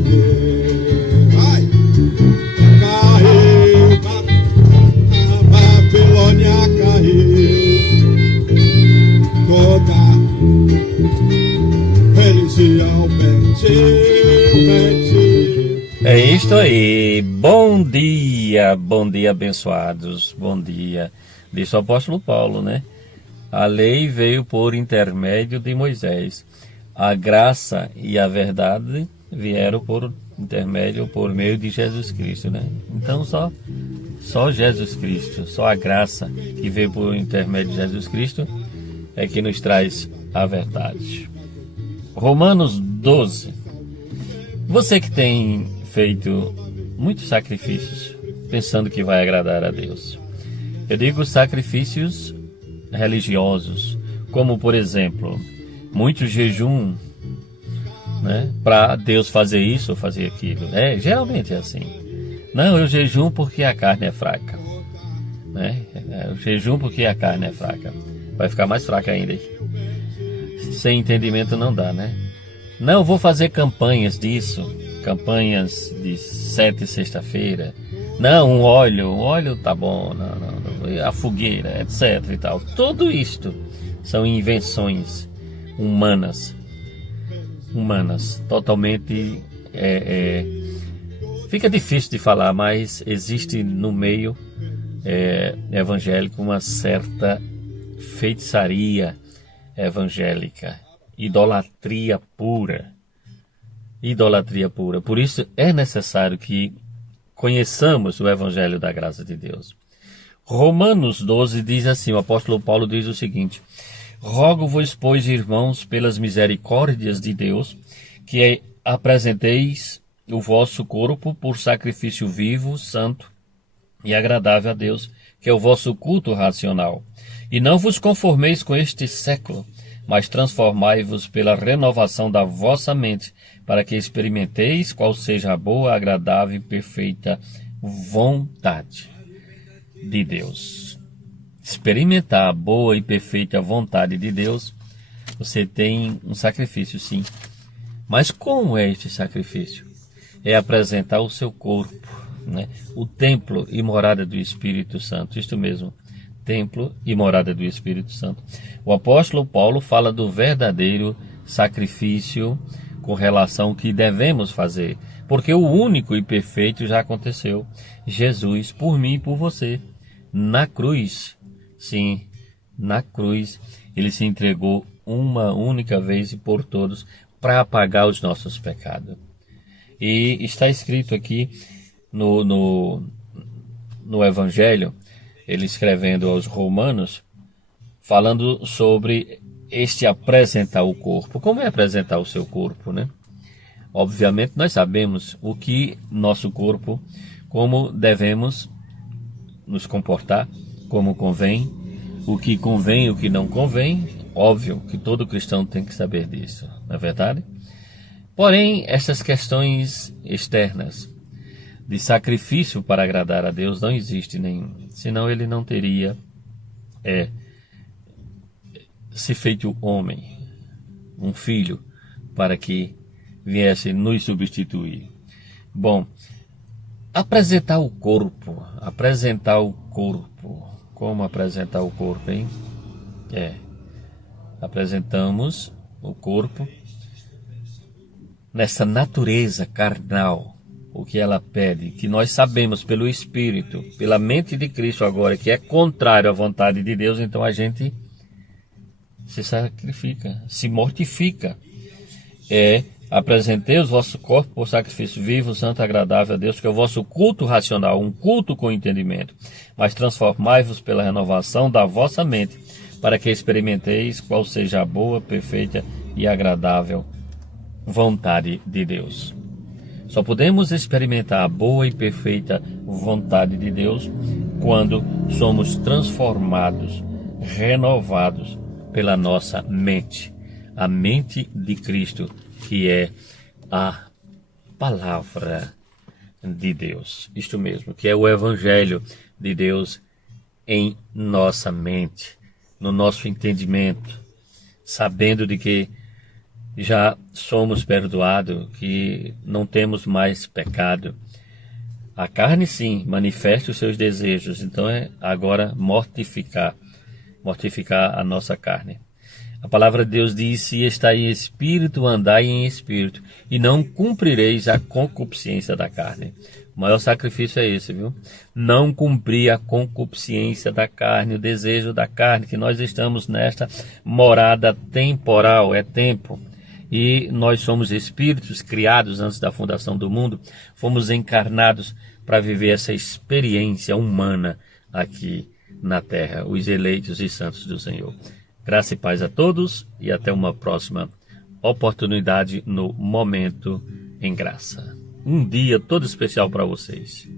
Vai! Caiu, a Babilônia caiu, toda religião mentiu. É isto aí, bom dia abençoados, bom dia, disse o apóstolo Paulo, né? A lei veio por intermédio de Moisés, a graça e a verdade vieram por meio de Jesus Cristo, né? Então só Jesus Cristo, só a graça que veio por intermédio de Jesus Cristo é que nos traz a verdade. Romanos 12. Você que tem feito muitos sacrifícios, pensando que vai agradar a Deus. Eu digo sacrifícios religiosos, como por exemplo, muito jejum, né, para Deus fazer isso ou fazer aquilo. Geralmente é assim. Não, eu jejum porque a carne é fraca. Né? Eu jejum porque a carne é fraca. Vai ficar mais fraca ainda. Sem entendimento não dá, né? Não, eu vou fazer campanhas disso, campanhas de 7 sexta-feira. Não, um óleo tá bom, não, a fogueira, etc e tal. Tudo isto são invenções humanas, totalmente, fica difícil de falar, mas existe no meio evangélico uma certa feitiçaria evangélica, idolatria pura. Por isso é necessário que conheçamos o evangelho da graça de Deus. Romanos 12 diz assim, o apóstolo Paulo diz o seguinte: rogo-vos, pois, irmãos, pelas misericórdias de Deus, que apresenteis o vosso corpo por sacrifício vivo, santo e agradável a Deus, que é o vosso culto racional. E não vos conformeis com este século, mas transformai-vos pela renovação da vossa mente, para que experimenteis qual seja a boa, agradável e perfeita vontade de Deus. Experimentar a boa e perfeita vontade de Deus, você tem um sacrifício, sim. Mas como é este sacrifício? É apresentar o seu corpo, né? O templo e morada do Espírito Santo, isto mesmo, templo e morada do Espírito Santo. O apóstolo Paulo fala do verdadeiro sacrifício com relação ao que devemos fazer, porque o único e perfeito já aconteceu, Jesus por mim e por você, na cruz. Sim, na cruz ele se entregou uma única vez e por todos para apagar os nossos pecados. E está escrito aqui no Evangelho, ele escrevendo aos Romanos, falando sobre este apresentar o corpo. Como é apresentar o seu corpo, né? Obviamente nós sabemos o que nosso corpo, como devemos nos comportar, como convém, o que convém e o que não convém. Óbvio que todo cristão tem que saber disso, não é verdade? Porém, essas questões externas de sacrifício para agradar a Deus não existe nenhum, senão ele não teria se feito homem, um filho, para que viesse nos substituir. Bom, apresentar o corpo, como apresentar o corpo, hein? Apresentamos o corpo nessa natureza carnal, o que ela pede, que nós sabemos pelo Espírito, pela mente de Cristo agora, que é contrário à vontade de Deus, então a gente se sacrifica, se mortifica. Apresentei os vossos corpos por sacrifício vivo, santo, agradável a Deus, que é o vosso culto racional, um culto com entendimento. Mas transformai-vos pela renovação da vossa mente, para que experimenteis qual seja a boa, perfeita e agradável vontade de Deus. Só podemos experimentar a boa e perfeita vontade de Deus quando somos transformados, renovados pela nossa mente, a mente de Cristo, que é a palavra de Deus. Isto mesmo, que é o Evangelho de Deus em nossa mente, no nosso entendimento, sabendo de que já somos perdoados, que não temos mais pecado. A carne, sim, manifesta os seus desejos, então é agora mortificar a nossa carne. A palavra de Deus diz: se está em espírito, andai em espírito, e não cumprireis a concupiscência da carne. O maior sacrifício é esse, viu? Não cumprir a concupiscência da carne, o desejo da carne, que nós estamos nesta morada temporal, é tempo. E nós somos espíritos criados antes da fundação do mundo, fomos encarnados para viver essa experiência humana aqui na terra, os eleitos e santos do Senhor. Graça e paz a todos e até uma próxima oportunidade no Momento em Graça. Um dia todo especial para vocês.